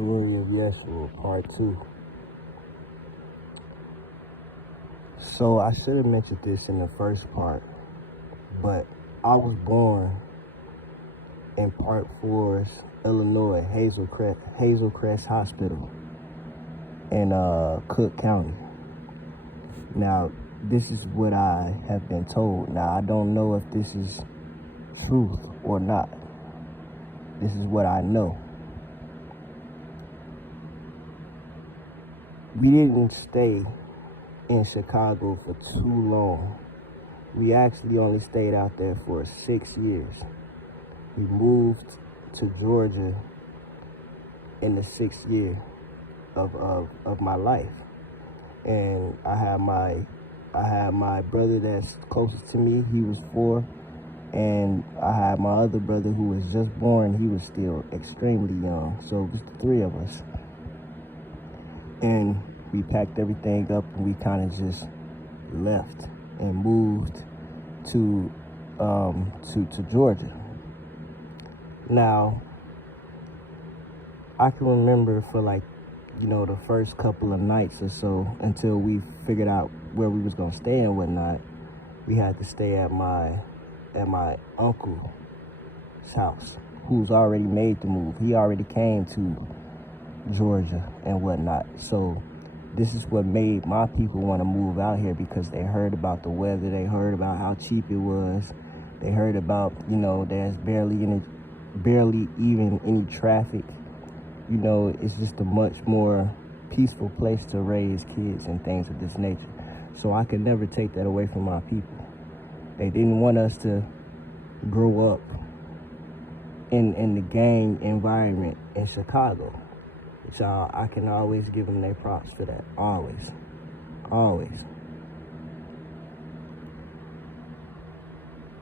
story of Yeshua, part 2. So I should have mentioned this in the first part, but I was born in Park Forest, Illinois, Hazelcrest Hospital in Cook County. Now, this is what I have been told. Now, I don't know if this is truth or not. This is what I know. We didn't stay in Chicago for too long. We actually only stayed out there for 6 years. We moved to Georgia in the 6th year of my life. And I had my brother that's closest to me, he was 4. And I had my other brother who was just born, he was still extremely young. So it was the 3 of us. And we packed everything up and we kind of just left and moved to Georgia. Now, I can remember for the first couple of nights or so until we figured out where we was gonna stay and whatnot. We had to stay at my uncle's house, who's already made the move. He already came to Georgia and whatnot. So this is what made my people want to move out here, because they heard about the weather, they heard about how cheap it was, they heard about, there's barely even any traffic. It's just a much more peaceful place to raise kids and things of this nature. So I could never take that away from my people. They didn't want us to grow up in the gang environment in Chicago. So I can always give them their props for that. Always.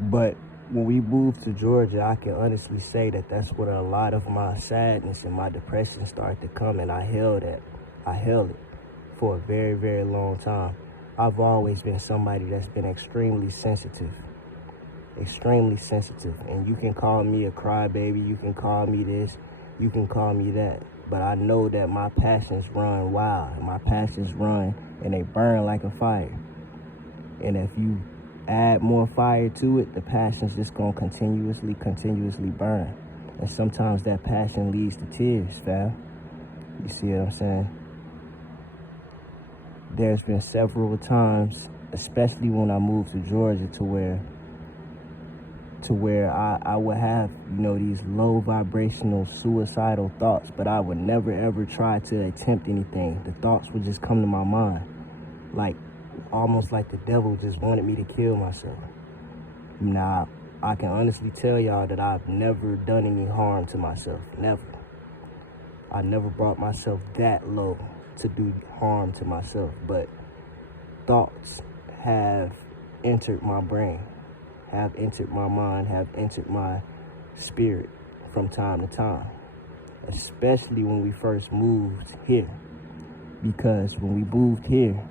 But when we moved to Georgia, I can honestly say that that's where a lot of my sadness and my depression started to come, and I held it for a very, very long time. I've always been somebody that's been extremely sensitive, and you can call me a crybaby, you can call me this, you can call me that, but I know that my passions run wild, my passions run, and they burn like a fire, and if you add more fire to it, the passion's just gonna continuously burn. And sometimes that passion leads to tears, fam. You see what I'm saying? There's been several times, especially when I moved to Georgia, to where I would have, these low vibrational suicidal thoughts, but I would never ever try to attempt anything. The thoughts would just come to my mind, almost like the devil just wanted me to kill myself. Now, I can honestly tell y'all that I've never done any harm to myself. Never. I never brought myself that low to do harm to myself. But thoughts have entered my brain, have entered my mind, have entered my spirit from time to time. Especially when we first moved here. Because when we moved here,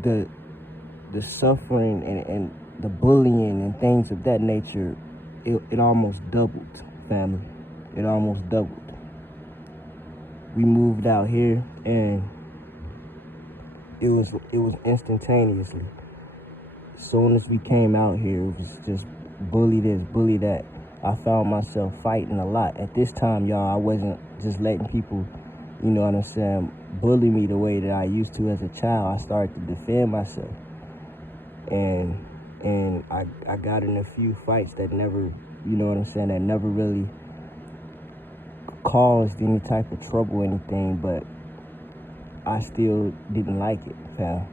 the suffering and the bullying and things of that nature, it almost doubled, family. It almost doubled. We moved out here and it was instantaneously. As soon as we came out here, it was just bully this, bully that. I found myself fighting a lot. At this time, y'all, I wasn't just letting people, bully me the way that I used to as a child. I started to defend myself. And I got in a few fights that never, that never really caused any type of trouble or anything, but I still didn't like it, fam.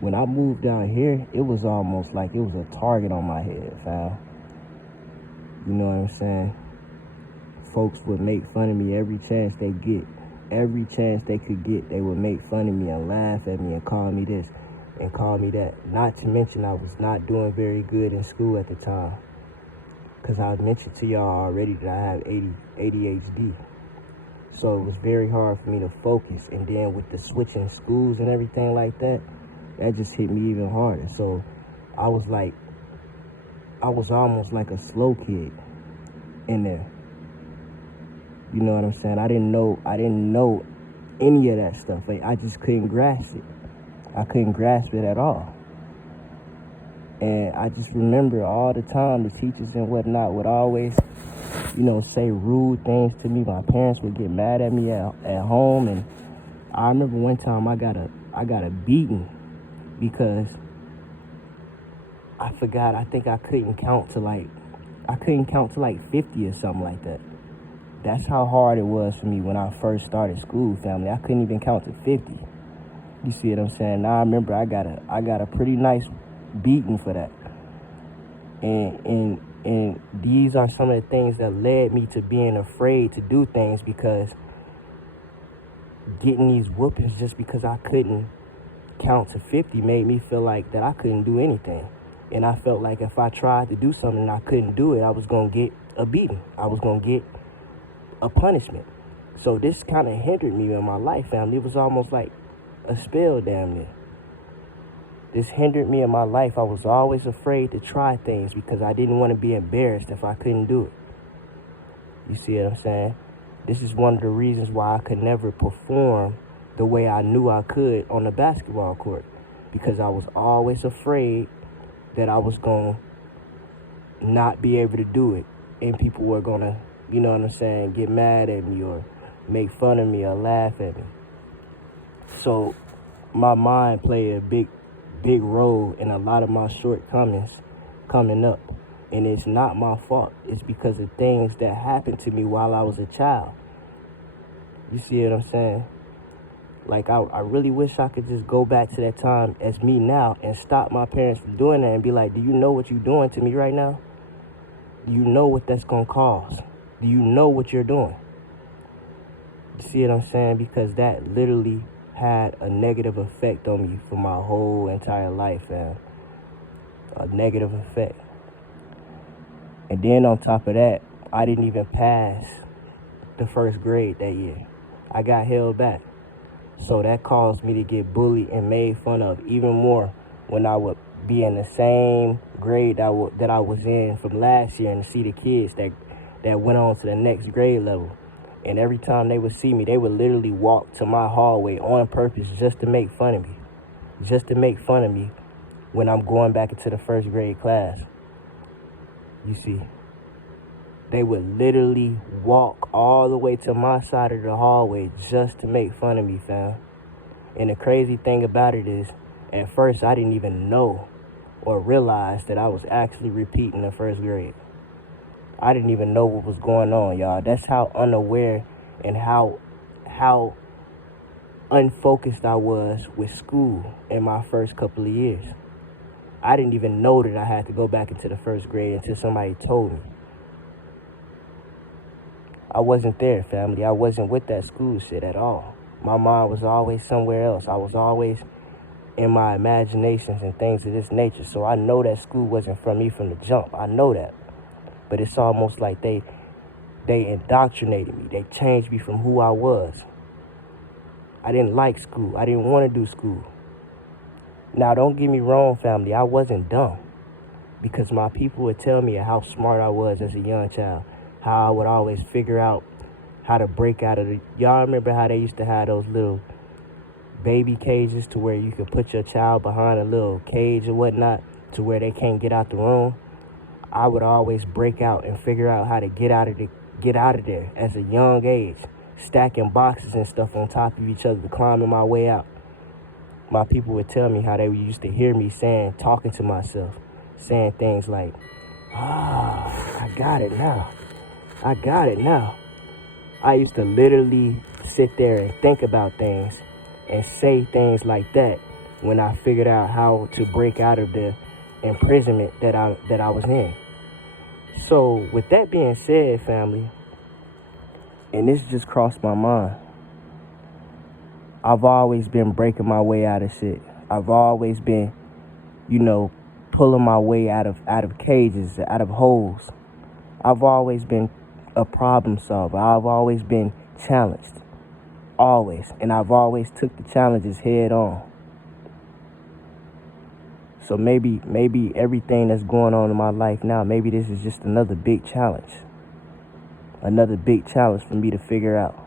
When I moved down here, it was almost like it was a target on my head, fam. You know what I'm saying? Folks would make fun of me every chance they get. Every chance they could get, they would make fun of me and laugh at me and call me this and call me that. Not to mention I was not doing very good in school at the time, because I mentioned to y'all already that I have ADHD. So it was very hard for me to focus. And then with the switching schools and everything like that, that just hit me even harder. So I was almost like a slow kid in there. You know what I'm saying? I didn't know any of that stuff. Like, I just couldn't grasp it. I couldn't grasp it at all. And I just remember all the time the teachers and whatnot would always, say rude things to me. My parents would get mad at me at home. And I remember one time I got a beating because I forgot. I think I couldn't count to like 50 or something like that. That's how hard it was for me when I first started school, family. I couldn't even count to 50. You see what I'm saying? Now I remember I got a pretty nice beating for that. And these are some of the things that led me to being afraid to do things, because getting these whoopings just because I couldn't count to 50 made me feel like that I couldn't do anything. And I felt like if I tried to do something and I couldn't do it, I was going to get a beating. I was going to get a punishment. So this kind of hindered me in my life, family. It was almost like a spell damn near. This hindered me in my life. I was always afraid to try things because I didn't want to be embarrassed if I couldn't do it. You see what I'm saying? This is one of the reasons why I could never perform the way I knew I could on the basketball court, because I was always afraid that I was going to not be able to do it, and people were going to, get mad at me or make fun of me or laugh at me. So my mind played a big role in a lot of my shortcomings coming up. And it's not my fault. It's because of things that happened to me while I was a child. You see what I'm saying? Like, I really wish I could just go back to that time as me now and stop my parents from doing that and be like, do you know what you're doing to me right now? Do you know what that's going to cause? Do you know what you're doing? You see what I'm saying? Because that literally had a negative effect on me for my whole entire life, man. A negative effect. And then on top of that, I didn't even pass the first grade that year. I got held back. So that caused me to get bullied and made fun of even more when I would be in the same grade that I was in from last year, and see the kids that went on to the next grade level. And every time they would see me, they would literally walk to my hallway on purpose just to make fun of me. Just to make fun of me when I'm going back into the first grade class. You see, they would literally walk all the way to my side of the hallway just to make fun of me, fam. And the crazy thing about it is, at first I didn't even know or realize that I was actually repeating the first grade. I didn't even know what was going on, y'all. That's how unaware and how unfocused I was with school in my first couple of years. I didn't even know that I had to go back into the first grade until somebody told me. I wasn't there, family. I wasn't with that school shit at all. My mind was always somewhere else. I was always in my imaginations and things of this nature. So I know that school wasn't for me from the jump. I know that. But it's almost like they indoctrinated me. They changed me from who I was. I didn't like school. I didn't want to do school. Now, don't get me wrong, family. I wasn't dumb, because my people would tell me how smart I was as a young child, how I would always figure out how to break out of the... Y'all remember how they used to have those little baby cages to where you could put your child behind a little cage or whatnot to where they can't get out the room? I would always break out and figure out how to get out of there as a young age, stacking boxes and stuff on top of each other to climbing my way out. My people would tell me how they used to hear me talking to myself, saying things like, I got it now. I got it now. I used to literally sit there and think about things and say things like that when I figured out how to break out of the imprisonment that I was in. So with that being said, family, and this just crossed my mind, I've always been breaking my way out of shit. I've always been, pulling my way out of cages, out of holes. I've always been a problem solver. I've always been challenged. Always. And I've always took the challenges head on. So maybe everything that's going on in my life now, maybe this is just another big challenge. another big challenge for me to figure out.